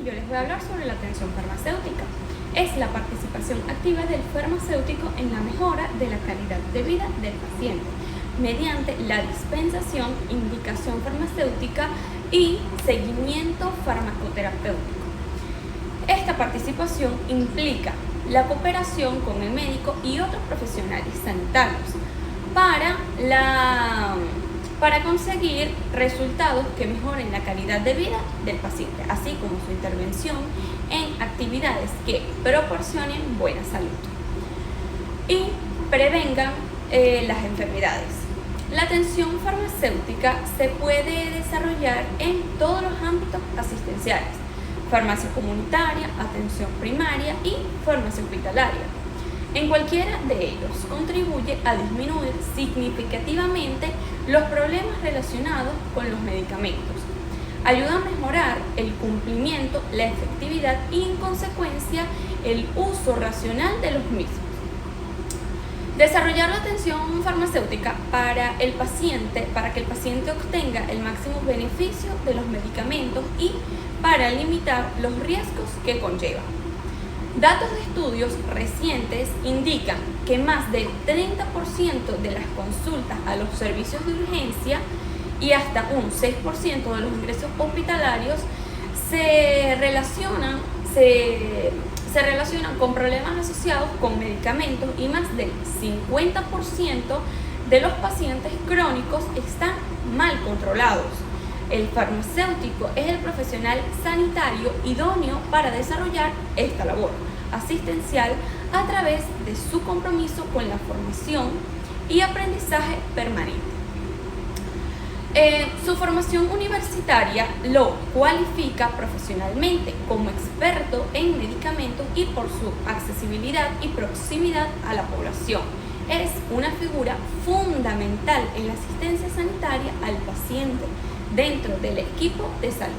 y yo les voy a hablar sobre la atención farmacéutica. Es la participación activa del farmacéutico en la mejora de la calidad de vida del paciente mediante la dispensación, indicación farmacéutica y seguimiento farmacoterapéutico. Esta participación implica la cooperación con el médico y otros profesionales sanitarios para conseguir resultados que mejoren la calidad de vida del paciente, así como su intervención en actividades que proporcionen buena salud y prevengan las enfermedades. La atención farmacéutica se puede desarrollar en todos los ámbitos asistenciales: farmacia comunitaria, atención primaria y farmacia hospitalaria. En cualquiera de ellos contribuye a disminuir significativamente los problemas relacionados con los medicamentos. Ayuda a mejorar el cumplimiento, la efectividad y, en consecuencia, el uso racional de los mismos. Desarrollar la atención farmacéutica para que el paciente obtenga el máximo beneficio de los medicamentos y para limitar los riesgos que conlleva. Datos de estudios recientes indican que más del 30% de las consultas a los servicios de urgencia y hasta un 6% de los ingresos hospitalarios se relacionan con problemas asociados con medicamentos, y más del 50% de los pacientes crónicos están mal controlados. El farmacéutico es el profesional sanitario idóneo para desarrollar esta labor asistencial a través de su compromiso con la formación y aprendizaje permanente. Su formación universitaria lo cualifica profesionalmente como experto en medicamentos y por su accesibilidad y proximidad a la población. Es una figura fundamental en la asistencia sanitaria al paciente dentro del equipo de salud.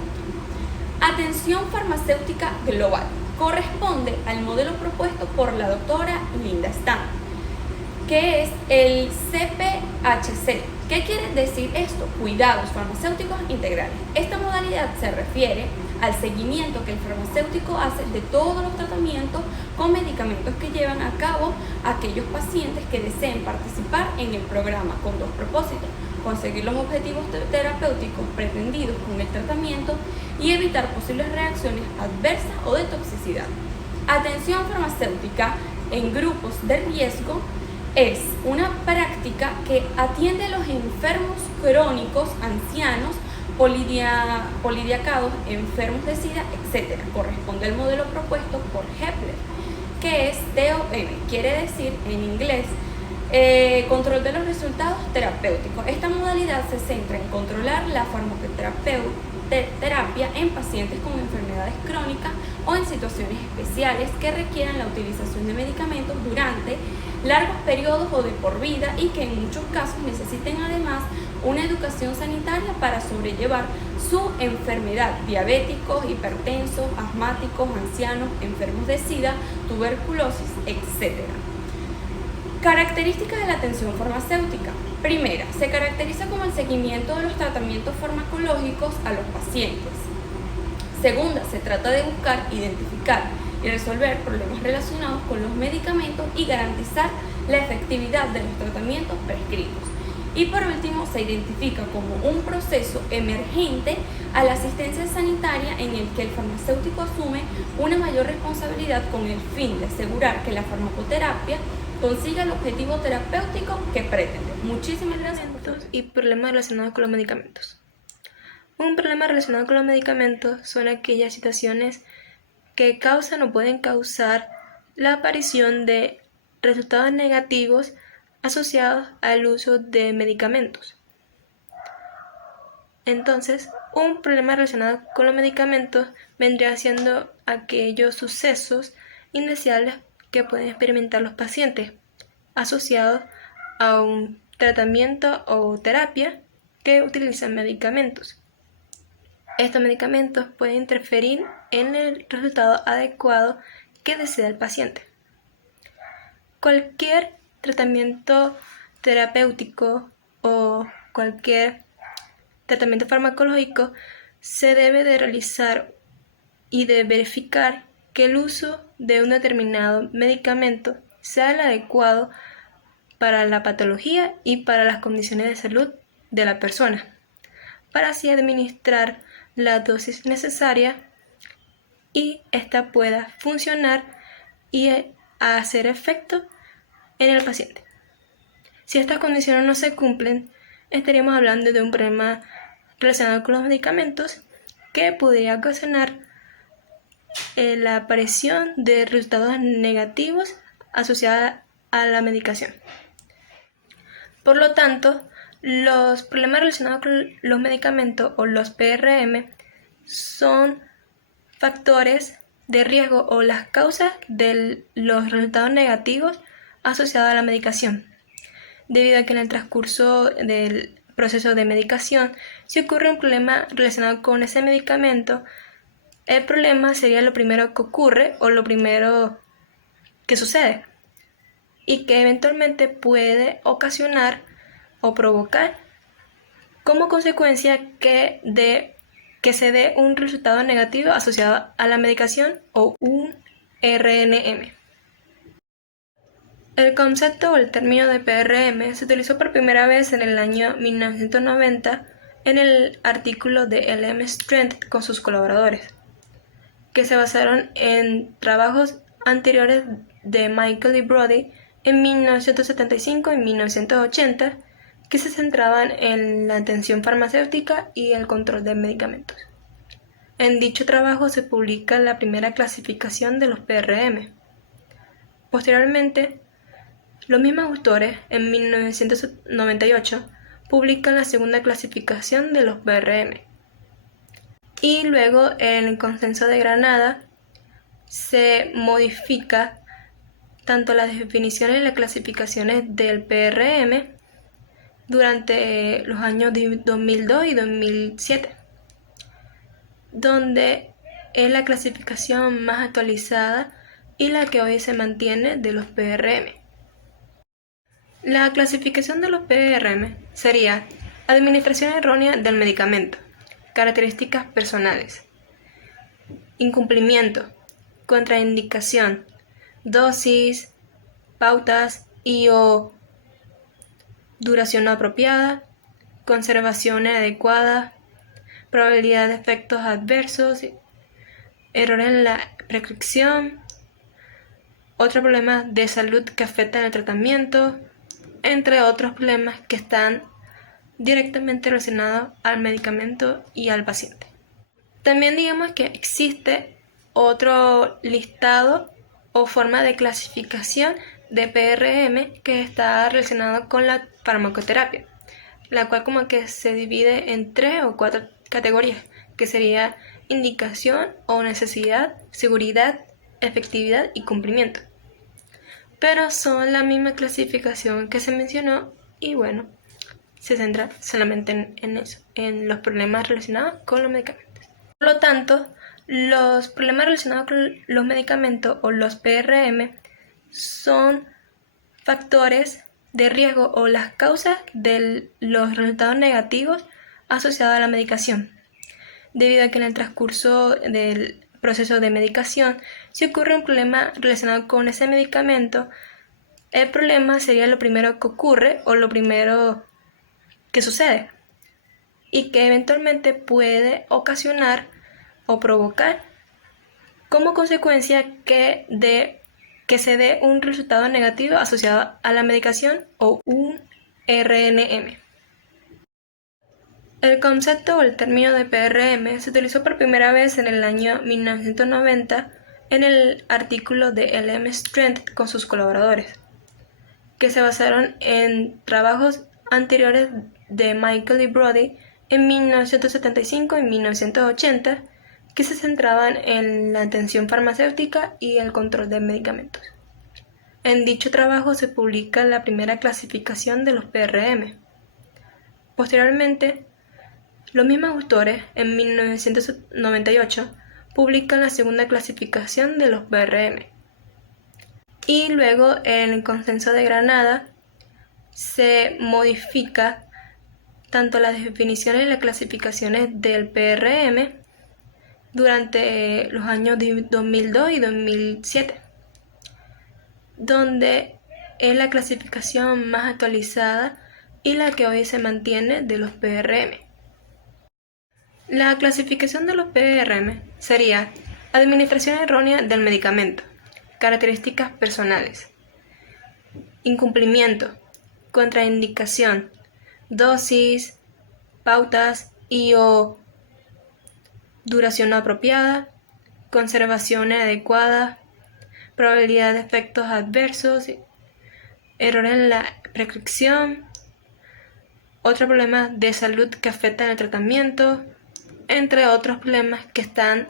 Atención farmacéutica global corresponde al modelo propuesto por la doctora Linda Stan, que es el CPHC. ¿Qué quiere decir esto? Cuidados farmacéuticos integrales. Esta modalidad se refiere al seguimiento que el farmacéutico hace de todos los tratamientos con medicamentos que llevan a cabo aquellos pacientes que deseen participar en el programa, con dos propósitos: conseguir los objetivos terapéuticos pretendidos con el tratamiento y evitar posibles reacciones adversas o de toxicidad. Atención farmacéutica en grupos de riesgo es una práctica que atiende a los enfermos crónicos, ancianos, polidiacados, enfermos de SIDA, etc. Corresponde al modelo propuesto por Hepler, que es TOM, quiere decir en inglés control de los resultados terapéuticos. Esta modalidad se centra en controlar la farmacoterapia en pacientes con enfermedades crónicas o en situaciones especiales que requieran la utilización de medicamentos durante largos periodos o de por vida, y que en muchos casos necesiten además una educación sanitaria para sobrellevar su enfermedad: diabéticos, hipertensos, asmáticos, ancianos, enfermos de SIDA, tuberculosis, etc. Características de la atención farmacéutica. Primera, se caracteriza como el seguimiento de los tratamientos farmacológicos a los pacientes. Segunda, se trata de buscar, identificar y resolver problemas relacionados con los medicamentos y garantizar la efectividad de los tratamientos prescritos. Y por último, se identifica como un proceso emergente a la asistencia sanitaria en el que el farmacéutico asume una mayor responsabilidad con el fin de asegurar que la farmacoterapia consiga el objetivo terapéutico que pretende. Muchísimas gracias. Y problemas relacionados con los medicamentos. Un problema relacionado con los medicamentos son aquellas situaciones que causan o pueden causar la aparición de resultados negativos asociados al uso de medicamentos. Entonces, un problema relacionado con los medicamentos vendría siendo aquellos sucesos indeseables que pueden experimentar los pacientes asociados a un tratamiento o terapia que utilizan medicamentos. Estos medicamentos pueden interferir en el resultado adecuado que desea el paciente. Cualquier tratamiento terapéutico o cualquier tratamiento farmacológico se debe de realizar y de verificar que el uso de un determinado medicamento sea el adecuado para la patología y para las condiciones de salud de la persona, para así administrar la dosis necesaria y ésta pueda funcionar y hacer efecto en el paciente. Si estas condiciones no se cumplen, estaríamos hablando de un problema relacionado con los medicamentos que podría ocasionar la aparición de resultados negativos asociados a la medicación. Por lo tanto, los problemas relacionados con los medicamentos o los PRM son factores de riesgo o las causas de los resultados negativos asociados a la medicación, debido a que en el transcurso del proceso de medicación, si ocurre un problema relacionado con ese medicamento, el problema sería lo primero que ocurre o lo primero que sucede y que eventualmente puede ocasionar o provocar como consecuencia que se dé un resultado negativo asociado a la medicación o un RNM. El concepto o el término de PRM se utilizó por primera vez en el año 1990 en el artículo de L.M. Strand con sus colaboradores, que se basaron en trabajos anteriores de Michael y Brody en 1975 y 1980, que se centraban en la atención farmacéutica y el control de medicamentos. En dicho trabajo se publica la primera clasificación de los PRM. Posteriormente, los mismos autores, en 1998, publican la segunda clasificación de los PRM. Y luego, en el Consenso de Granada, se modifica tanto las definiciones y las clasificaciones del PRM durante los años 2002 y 2007, donde es la clasificación más actualizada y la que hoy se mantiene de los PRM. La clasificación de los PRM sería administración errónea del medicamento, características personales, incumplimiento, contraindicación, dosis, pautas y/o duración no apropiada, conservación inadecuada, probabilidad de efectos adversos, error en la prescripción, otros problemas de salud que afectan el tratamiento, entre otros problemas que están directamente relacionados al medicamento y al paciente. También digamos que existe otro listado o forma de clasificación de PRM que está relacionado con la farmacoterapia, la cual como que se divide en 3 o 4 categorías, que sería indicación o necesidad, seguridad, efectividad y cumplimiento. Pero son la misma clasificación que se mencionó y bueno, se centra solamente en eso, en los problemas relacionados con los medicamentos. Por lo tanto, los problemas relacionados con los medicamentos o los PRM son factores de riesgo o las causas de los resultados negativos asociados a la medicación, debido a que en el transcurso del proceso de medicación, si ocurre un problema relacionado con ese medicamento, el problema sería lo primero que ocurre o lo primero que sucede y que eventualmente puede ocasionar o provocar como consecuencia que se dé un resultado negativo asociado a la medicación o un RNM. El concepto o el término de PRM se utilizó por primera vez en el año 1990 en el artículo de L.M. Strand con sus colaboradores, que se basaron en trabajos anteriores de Michael y Brody en 1975 y 1980, que se centraban en la atención farmacéutica y el control de medicamentos. En dicho trabajo se publica la primera clasificación de los PRM. Posteriormente, los mismos autores, en 1998, publican la segunda clasificación de los PRM. Y luego, en el Consenso de Granada, se modifica tanto las definiciones y las clasificaciones del PRM durante los años 2002 y 2007, donde es la clasificación más actualizada y la que hoy se mantiene de los PRM. La clasificación de los PRM sería administración errónea del medicamento, características personales, incumplimiento, contraindicación, dosis, pautas y o duración no apropiada, conservación inadecuada, probabilidad de efectos adversos, errores en la prescripción, otros problemas de salud que afectan el tratamiento, entre otros problemas que están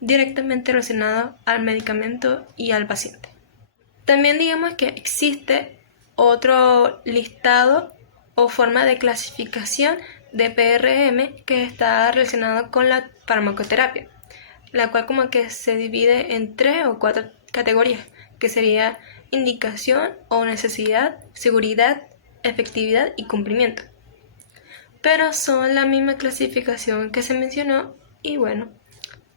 directamente relacionados al medicamento y al paciente. También digamos que existe otro listado o forma de clasificación de PRM que está relacionado con la farmacoterapia, la cual como que se divide en 3 o 4 categorías, que sería indicación o necesidad, seguridad, efectividad y cumplimiento. Pero son la misma clasificación que se mencionó y bueno,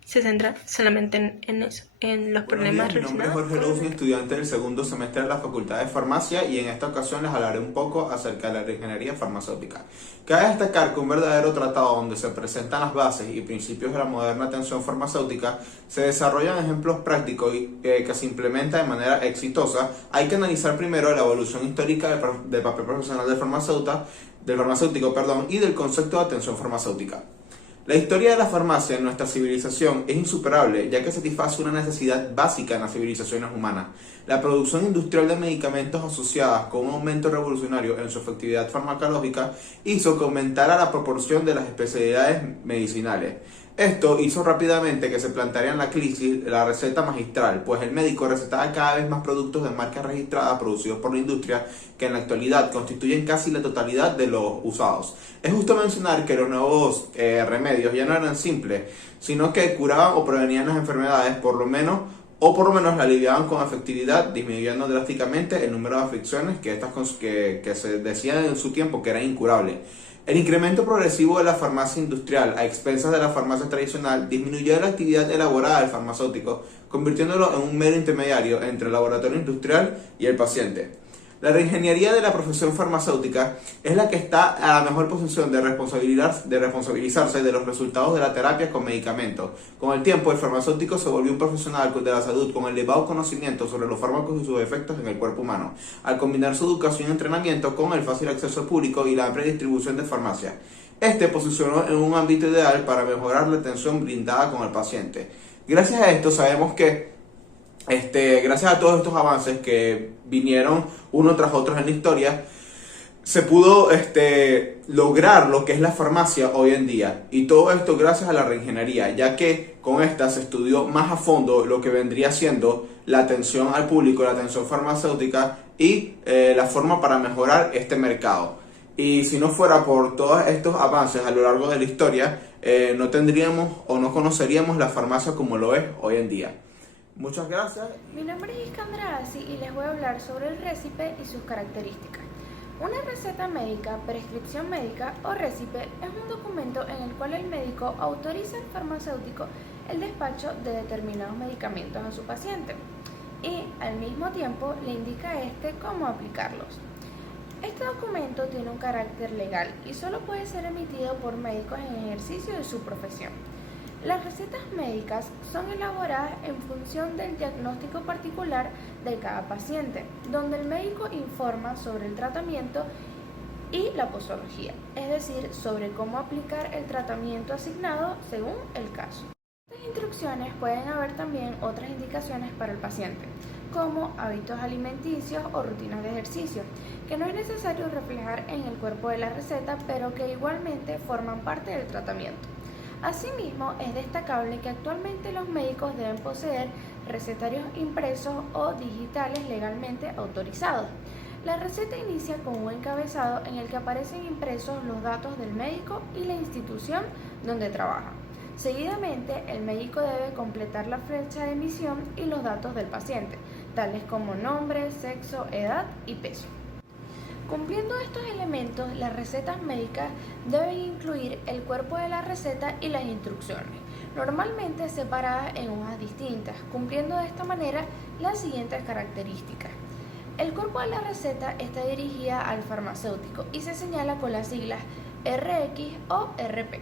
se centra solamente en eso, en los problemas relacionados. Mi nombre es Jorge Luz, estudiante del segundo semestre de la Facultad de Farmacia, y en esta ocasión les hablaré un poco acerca de la reingeniería farmacéutica. Cabe destacar que un verdadero tratado donde se presentan las bases y principios de la moderna atención farmacéutica, se desarrollan ejemplos prácticos que se implementan de manera exitosa. Hay que analizar primero la evolución histórica del papel profesional del farmacéutico y del concepto de atención farmacéutica. La historia de la farmacia en nuestra civilización es insuperable, ya que satisface una necesidad básica en las civilizaciones humanas. La producción industrial de medicamentos asociadas con un aumento revolucionario en su efectividad farmacológica hizo que aumentara la proporción de las especialidades medicinales. Esto hizo rápidamente que se planteara en la crisis la receta magistral, pues el médico recetaba cada vez más productos de marca registrada producidos por la industria, que en la actualidad constituyen casi la totalidad de los usados. Es justo mencionar que los nuevos remedios ya no eran simples, sino que curaban o prevenían las enfermedades, por lo menos la aliviaban con efectividad, disminuyendo drásticamente el número de aflicciones que se decían en su tiempo que eran incurables. El incremento progresivo de la farmacia industrial a expensas de la farmacia tradicional disminuyó la actividad elaborada del farmacéutico, convirtiéndolo en un mero intermediario entre el laboratorio industrial y el paciente. La reingeniería de la profesión farmacéutica es la que está a la mejor posición de responsabilizarse de los resultados de la terapia con medicamentos. Con el tiempo, el farmacéutico se volvió un profesional de la salud con elevado conocimiento sobre los fármacos y sus efectos en el cuerpo humano, al combinar su educación y entrenamiento con el fácil acceso al público y la amplia distribución de farmacias. Este posicionó en un ámbito ideal para mejorar la atención brindada con el paciente. Gracias a esto sabemos que gracias a todos estos avances que vinieron uno tras otro en la historia, se pudo lograr lo que es la farmacia hoy en día. Y todo esto gracias a la reingeniería, ya que con esta se estudió más a fondo lo que vendría siendo la atención al público, la atención farmacéutica y la forma para mejorar este mercado. Y si no fuera por todos estos avances a lo largo de la historia, no tendríamos o no conoceríamos la farmacia como lo es hoy en día. Muchas gracias. Mi nombre es Iskandra Asi y les voy a hablar sobre el récipe y sus características. Una receta médica, prescripción médica o récipe es un documento en el cual el médico autoriza al farmacéutico el despacho de determinados medicamentos a su paciente y al mismo tiempo le indica a este cómo aplicarlos. Este documento tiene un carácter legal y solo puede ser emitido por médicos en ejercicio de su profesión. Las recetas médicas son elaboradas en función del diagnóstico particular de cada paciente, donde el médico informa sobre el tratamiento y la posología, es decir, sobre cómo aplicar el tratamiento asignado según el caso. En estas instrucciones pueden haber también otras indicaciones para el paciente, como hábitos alimenticios o rutinas de ejercicio, que no es necesario reflejar en el cuerpo de la receta, pero que igualmente forman parte del tratamiento. Asimismo, es destacable que actualmente los médicos deben poseer recetarios impresos o digitales legalmente autorizados. La receta inicia con un encabezado en el que aparecen impresos los datos del médico y la institución donde trabaja. Seguidamente, el médico debe completar la fecha de emisión y los datos del paciente, tales como nombre, sexo, edad y peso. Cumpliendo estos elementos, las recetas médicas deben incluir el cuerpo de la receta y las instrucciones, normalmente separadas en hojas distintas, cumpliendo de esta manera las siguientes características. El cuerpo de la receta está dirigida al farmacéutico y se señala con las siglas RX o RP.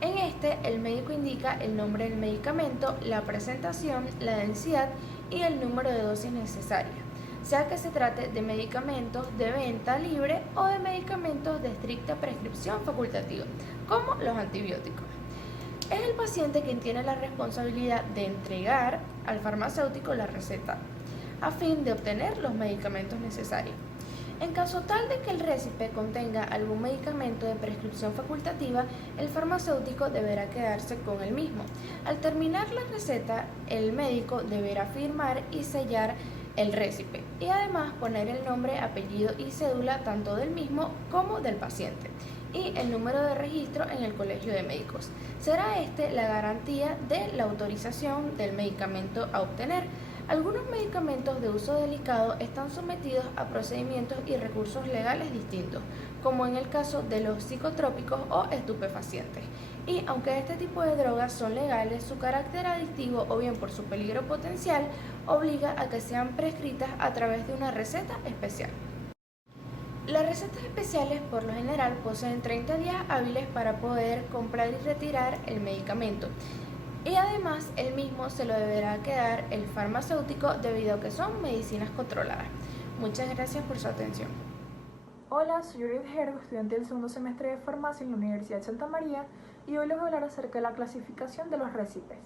En este, el médico indica el nombre del medicamento, la presentación, la densidad y el número de dosis necesarias, sea que se trate de medicamentos de venta libre o de medicamentos de estricta prescripción facultativa, como los antibióticos. Es el paciente quien tiene la responsabilidad de entregar al farmacéutico la receta, a fin de obtener los medicamentos necesarios. En caso tal de que el récipe contenga algún medicamento de prescripción facultativa, el farmacéutico deberá quedarse con el mismo. Al terminar la receta, el médico deberá firmar y sellar el récipe y además poner el nombre, apellido y cédula tanto del mismo como del paciente y el número de registro en el Colegio de Médicos. Será este la garantía de la autorización del medicamento a obtener. Algunos medicamentos de uso delicado están sometidos a procedimientos y recursos legales distintos, como en el caso de los psicotrópicos o estupefacientes. Y aunque este tipo de drogas son legales, su carácter adictivo o bien por su peligro potencial obliga a que sean prescritas a través de una receta especial. Las recetas especiales por lo general poseen 30 días hábiles para poder comprar y retirar el medicamento. Y además el mismo se lo deberá quedar el farmacéutico debido a que son medicinas controladas. Muchas gracias por su atención. Hola, soy Uriel Gergo, estudiante del segundo semestre de farmacia en la Universidad de Santa María y hoy les voy a hablar acerca de la clasificación de los récipes.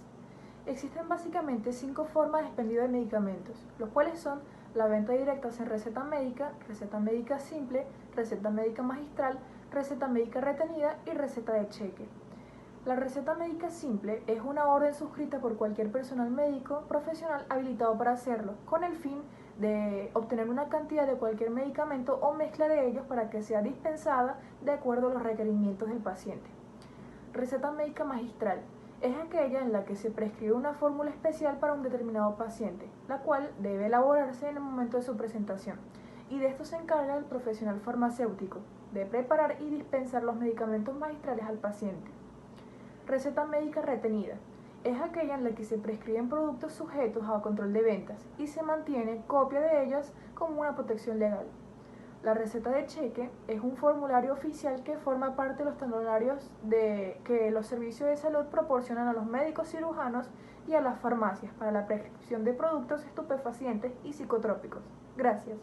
Existen básicamente 5 formas de expendio de medicamentos, los cuales son la venta directa sin receta médica simple, receta médica magistral, receta médica retenida y receta de cheque. La receta médica simple es una orden suscrita por cualquier personal médico profesional habilitado para hacerlo, con el fin de obtener una cantidad de cualquier medicamento o mezcla de ellos para que sea dispensada de acuerdo a los requerimientos del paciente. Receta médica magistral es aquella en la que se prescribe una fórmula especial para un determinado paciente, la cual debe elaborarse en el momento de su presentación, y de esto se encarga el profesional farmacéutico, de preparar y dispensar los medicamentos magistrales al paciente. Receta médica retenida es aquella en la que se prescriben productos sujetos a control de ventas y se mantiene copia de ellas como una protección legal. La receta de cheque es un formulario oficial que forma parte de los talones que los servicios de salud proporcionan a los médicos cirujanos y a las farmacias para la prescripción de productos estupefacientes y psicotrópicos. Gracias.